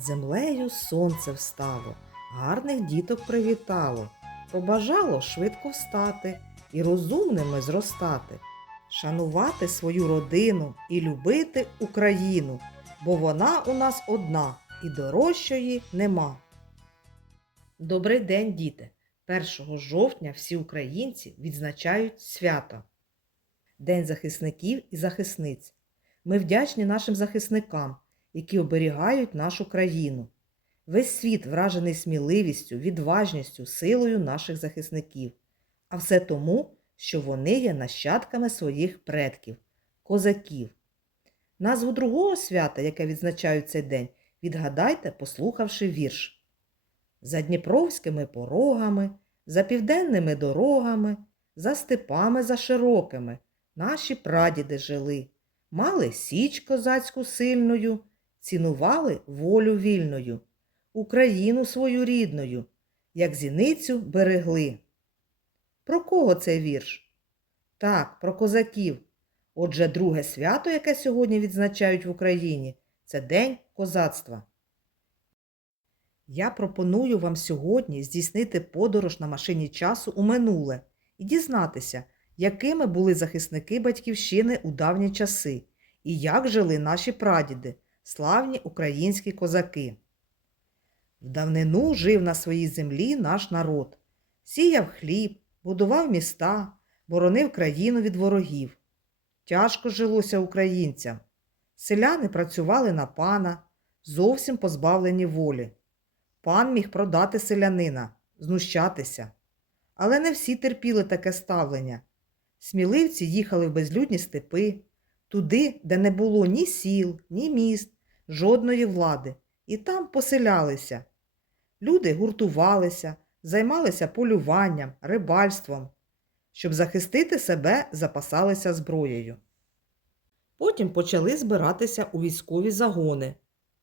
Землею сонце встало, гарних діток привітало, побажало швидко встати і розумними зростати, шанувати свою родину і любити Україну, бо вона у нас одна і дорожчої нема. Добрий день, діти! 1 жовтня всі українці відзначають свято. День захисників і захисниць. Ми вдячні нашим захисникам, які оберігають нашу країну. Весь світ вражений сміливістю, відважністю, силою наших захисників. А все тому, що вони є нащадками своїх предків, козаків. Назву другого свята, яке відзначають цей день, відгадайте, послухавши вірш. За дніпровськими порогами, за південними дорогами, за степами за широкими наші прадіди жили, мали січ козацьку сильною, цінували волю вільною, Україну свою рідною, як зіницю берегли. Про кого цей вірш? Так, про козаків. Отже, друге свято, яке сьогодні відзначають в Україні, це День козацтва. Я пропоную вам сьогодні здійснити подорож на машині часу у минуле і дізнатися, якими були захисники батьківщини у давні часи і як жили наші прадіди, славні українські козаки. В давнину жив на своїй землі наш народ, сіяв хліб, будував міста, боронив країну від ворогів. Тяжко жилося українцям. Селяни працювали на пана, зовсім позбавлені волі. Пан міг продати селянина, знущатися. Але не всі терпіли таке ставлення. Сміливці їхали в безлюдні степи, туди, де не було ні сіл, ні міст, жодної влади, і там поселялися. Люди гуртувалися, займалися полюванням, рибальством. Щоб захистити себе, запасалися зброєю. Потім почали збиратися у військові загони,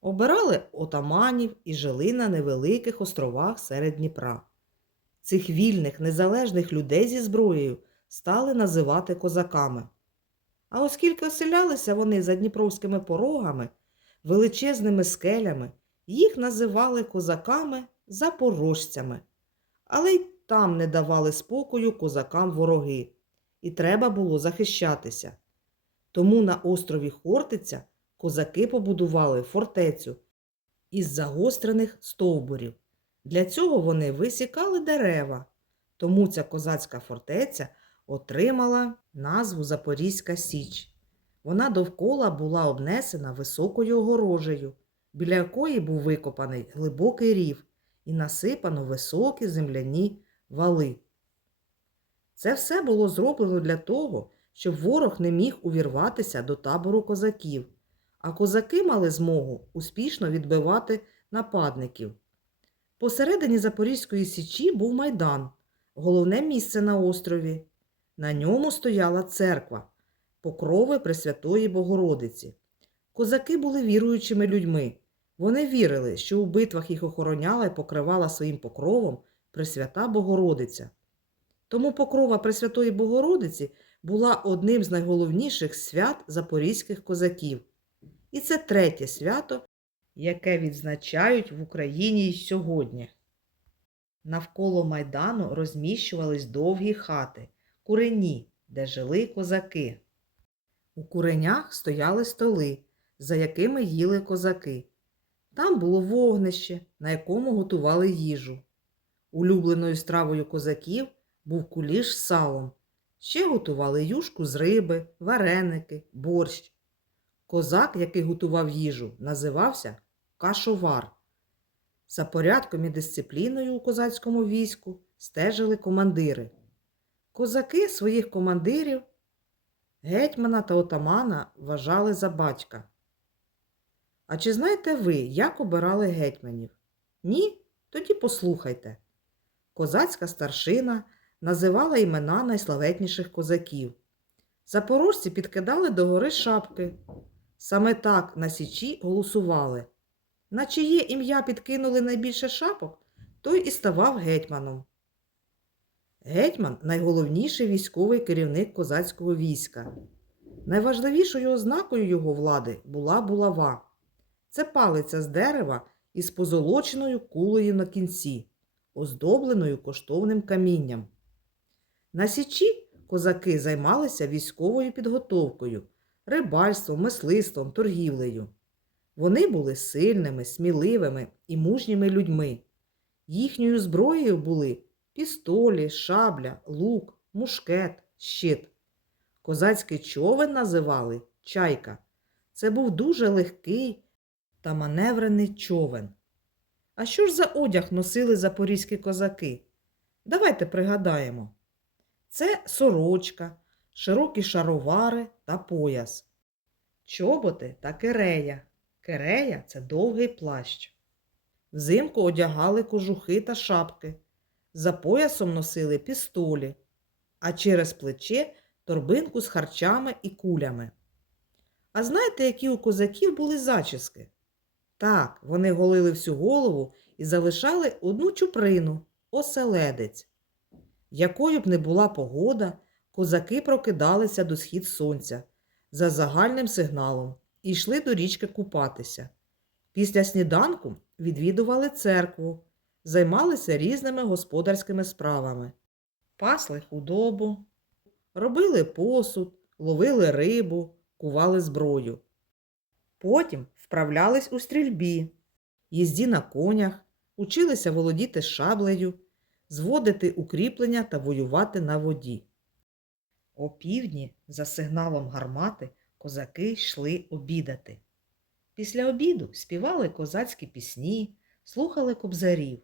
обирали отаманів і жили на невеликих островах серед Дніпра. Цих вільних, незалежних людей зі зброєю стали називати козаками. А оскільки оселялися вони за дніпровськими порогами, величезними скелями, їх називали козаками запорожцями. Але й там не давали спокою козакам вороги, і треба було захищатися. Тому на острові Хортиця козаки побудували фортецю із загострених стовбурів. Для цього вони висікали дерева, тому ця козацька фортеця отримала назву Запорізька Січ. Вона довкола була обнесена високою огорожею, біля якої був викопаний глибокий рів і насипано високі земляні вали. Це все було зроблено для того, щоб ворог не міг увірватися до табору козаків, а козаки мали змогу успішно відбивати нападників. Посередині Запорізької січі був майдан, головне місце на острові. На ньому стояла церква, покрови Пресвятої Богородиці. Козаки були віруючими людьми. Вони вірили, що у битвах їх охороняла і покривала своїм покровом Пресвята Богородиця. Тому покрова Пресвятої Богородиці була одним з найголовніших свят запорізьких козаків. І це третє свято, яке відзначають в Україні й сьогодні. Навколо майдану розміщувались довгі хати, курені, де жили козаки. У куренях стояли столи, за якими їли козаки. Там було вогнище, на якому готували їжу. Улюбленою стравою козаків був куліш з салом. Ще готували юшку з риби, вареники, борщ. Козак, який готував їжу, називався кашовар. За порядком і дисципліною у козацькому війську стежили командири. Козаки своїх командирів, гетьмана та отамана вважали за батька. А чи знаєте ви, як обирали гетьманів? Ні? Тоді послухайте. Козацька старшина називала імена найславетніших козаків. Запорожці підкидали до гори шапки. Саме так на січі голосували. На чиє ім'я підкинули найбільше шапок, той і ставав гетьманом. Гетьман найголовніший військовий керівник козацького війська. Найважливішою ознакою його влади була булава. Це палиця з дерева із позолоченою кулею на кінці, оздобленою коштовним камінням. На Січі козаки займалися військовою підготовкою, рибальством, мисливством, торгівлею. Вони були сильними, сміливими і мужніми людьми. Їхньою зброєю були пістолі, шабля, лук, мушкет, щит. Козацький човен називали чайка. Це був дуже легкий та маневрений човен. А що ж за одяг носили запорізькі козаки? Давайте пригадаємо. Це сорочка, широкі шаровари та пояс. Чоботи та кирея. Кирея це довгий плащ. Взимку одягали кожухи та шапки. За поясом носили пістолі, а через плече торбинку з харчами і кулями. А знаєте, які у козаків були зачіски? Так, вони голили всю голову і залишали одну чуприну оселедець. Якою б не була погода, козаки прокидалися до схід сонця за загальним сигналом і йшли до річки купатися. Після сніданку відвідували церкву, займалися різними господарськими справами, пасли худобу, робили посуд, ловили рибу, кували зброю. Потім вправлялись у стрільбі, їзді на конях, училися володіти шаблею, зводити укріплення та воювати на воді. О півдні, за сигналом гармати, козаки йшли обідати. Після обіду співали козацькі пісні, слухали кобзарів.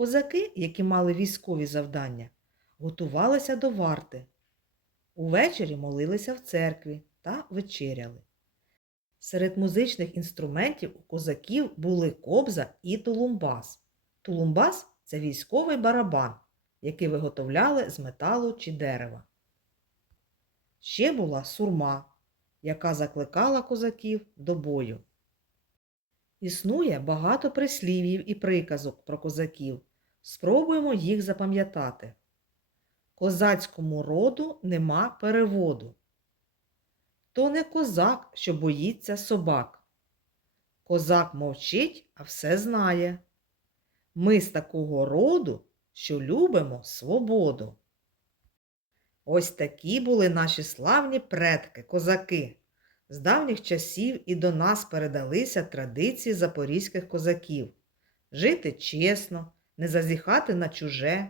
Козаки, які мали військові завдання, готувалися до варти. Увечері молилися в церкві та вечеряли. Серед музичних інструментів у козаків були кобза і тулумбас. Тулумбас це військовий барабан, який виготовляли з металу чи дерева. Ще була сурма, яка закликала козаків до бою. Існує багато прислів'їв і приказок про козаків. Спробуємо їх запам'ятати. Козацькому роду нема переводу. То не козак, що боїться собак. Козак мовчить, а все знає. Ми з такого роду, що любимо свободу. Ось такі були наші славні предки, козаки. З давніх часів і до нас передалися традиції запорізьких козаків жити чесно, не зазіхати на чуже,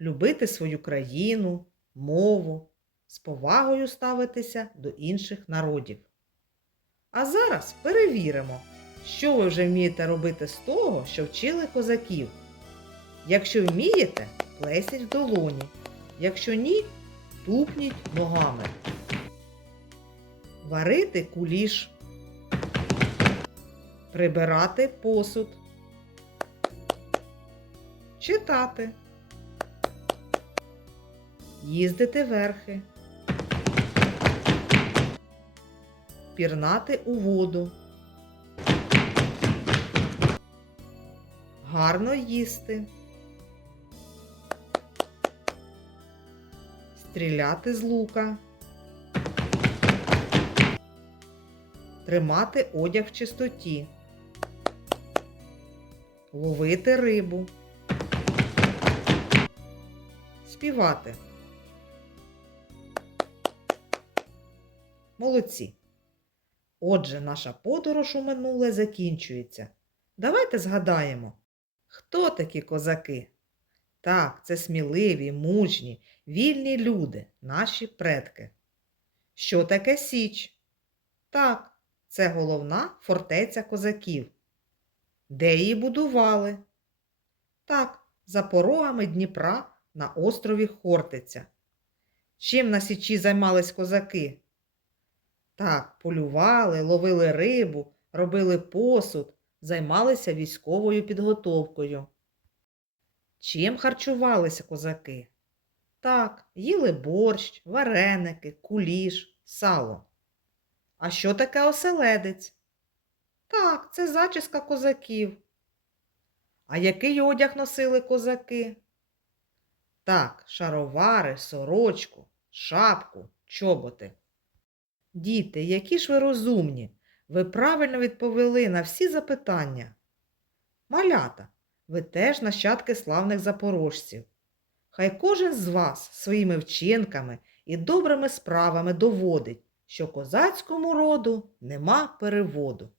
любити свою країну, мову, з повагою ставитися до інших народів. А зараз перевіримо, що ви вже вмієте робити з того, що вчили козаків. Якщо вмієте, плесіть в долоні. Якщо ні, тупніть ногами. Варити куліш. Прибирати посуд. Читати. Їздити верхи. Пірнати у воду. Гарно їсти. Стріляти з лука. Тримати одяг в чистоті. Ловити рибу. Співати. Молодці. Отже, наша подорож у минуле закінчується. Давайте згадаємо, хто такі козаки? Так, це сміливі, мужні, вільні люди, наші предки. Що таке Січ? Так, це головна фортеця козаків. Де її будували? Так, за порогами Дніпра на острові Хортиця. Чим на Січі займались козаки? Так, полювали, ловили рибу, робили посуд, займалися військовою підготовкою. Чим харчувалися козаки? Так, їли борщ, вареники, куліш, сало. А що таке оселедець? Так, це зачіска козаків. А який одяг носили козаки? Так, шаровари, сорочку, шапку, чоботи. Діти, які ж ви розумні, ви правильно відповіли на всі запитання. Малята, ви теж нащадки славних запорожців. Хай кожен з вас своїми вчинками і добрими справами доводить, що козацькому роду нема переводу.